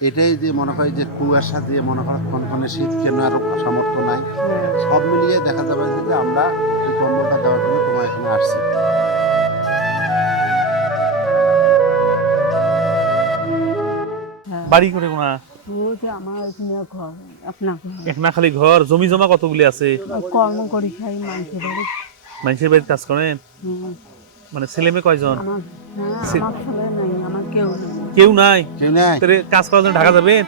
এটাই যে মনে হয় যে কুয়াশা দিয়ে মনে হয় কনকনে শীত কেন আর সামর্থ্য নাই, সব মিলিয়ে দেখা যাবে যে আমরা এই কম্বলটা দেওয়ার জন্য তোমার এখানে আসছি। বাড়ি করে কোনা ওই যে আমার এখানে ঘর, আপনার ঘর। একনা খালি ঘর, জমি জমা কতগুলি আছে? কর্ম করি খাই মানুষের বাড়ি। মানুষের বাড়িতে কাজ করেন? হুম। মানে ছেলে মেয়ে কয়জন? আমার আমার ছেলে নাই, আমার কেউ নেই। কেউ নাই? কেউ নাই। তাহলে কাজ করার জন্য ঢাকা যাবেন?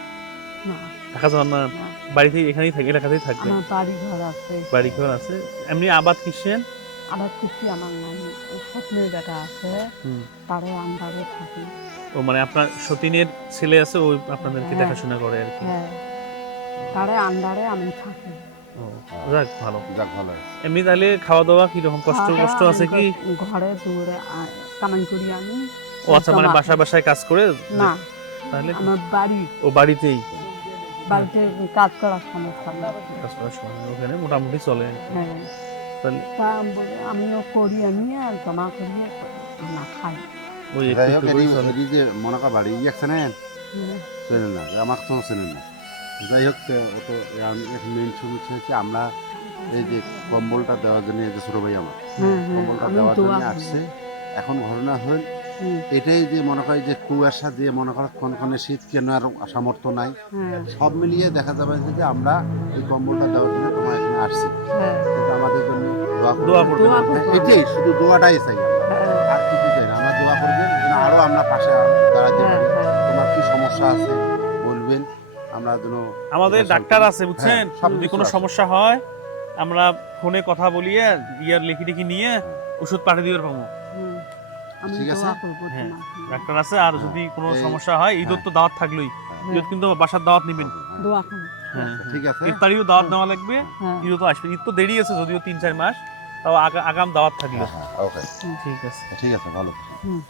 না, ঢাকা যাবেন না? না। বাড়িতে এখানেই থাকে, এলাকাতেই থাকবেন? আমার বাড়ি ঘর আছে। বাড়ি ঘর আছে। এমনি আবাদ কিসেন? আবার কিছু আমার নাই। স্বপ্নের বেটা আছে, তারে আন্ডারে থাকি। ও মানে আপনার সতীনের ছেলে আছে, ওই আপনাদেরকে হ্যাঁ। দেখাশোনা করে আর কি। হ্যাঁ, তারে আন্ডারে আমি থাকি। ও, যাক ভালো। যাক ভালো। এমনি তাহলে খাওয়া দাওয়া কিরকম কষ্ট খাওয়া কষ্ট দাওয়া আছে আমি কি? ঘরে দূরে কামাই করি আমি। ও আচ্ছা, মানে বাসায় বাসায় কাজ করে? না, তাহলে আমার বাড়ি ও বাড়িতেই বাড়িতে কাজ করার সমস্যা নেই। কাজ করার সময় ওখানে মোটামুটি চলে। হ্যাঁ, তাহলে তা আমিও করি, আমি আর জমা করি না খাই। ওই একটু যাই হোক, একটু করেই চলে। এটি যে মনে কর বাড়ি চেনেন হ্যাঁ, চেনেন না, আমার তো চেনেন না। যাই হোক, ও তো মেইন সমস্যা হচ্ছে আমরা এই যে কম্বলটা দেওয়ার জন্য, এই যে ছোট ভাই আমার হ্যাঁ, হ্যাঁ, কম্বলটা আমি দেওয়ার দোয়া জন্য করি। আসছে। এখন ঘটনা হল হুম, এটাই যে মনে হয় যে কুয়াশা দিয়ে মনে কর কনকনে শীত কেন আর সামর্থ্য নাই, হ্যাঁ, সব মিলিয়ে দেখা যাবে যে আমরা এই কম্বলটা দেওয়ার জন্য তোমার এখানে আসছি। হ্যাঁ, কিন্তু আমাদের জন্য দোয়া দোয়া করবেন। করবেন। দোয়া আপনি। করবেন। এটাই শুধু দোয়াটাই চাই আমরা, হ্যাঁ, আর কিছু চাই না। আমরা দোয়া করবেন যেন আরো আমরা পাশে দাঁড়াতে হ্যাঁ, পারি। হ্যাঁ। তোমার কি সমস্যা আছে বলবেন, আমরা যেন আমাদের এটা ডাক্তার solve আছে করি। বুঝছেন, হ্যাঁ, সব যদি কিছু কোনো আছে। সমস্যা হয় আমরা ফোনে কথা বলিয়ে ইয়ার লিখি টিখি নিয়ে ওষুধ পাঠিয়ে দিতে পারবো। হুম, আমি ঠিক আছে? দোয়া করবো হ্যাঁ, তোমাকে। ডাক্তার আছে। আর যদি কোনো এই- সমস্যা হয়, ঈদত তো দাওয়াত থাকলোই, হ্যাঁ, ঈদত কিন্তু বাসার দাওয়াত নিবেন। দোয়া করবো। হ্যাঁ, ঠিক আছে। ইফতারিও দাওয়াত নেওয়া লাগবে। হ্যাঁ, ঈদ তো আসবে, ঈদ তো দেরি আছে যদিও 3-4 মাস, তাও আগাম দাওয়াত থাকলো। হ্যাঁ, ওকে, ঠিক আছে। ঠিক আছে, ভালো। হুম।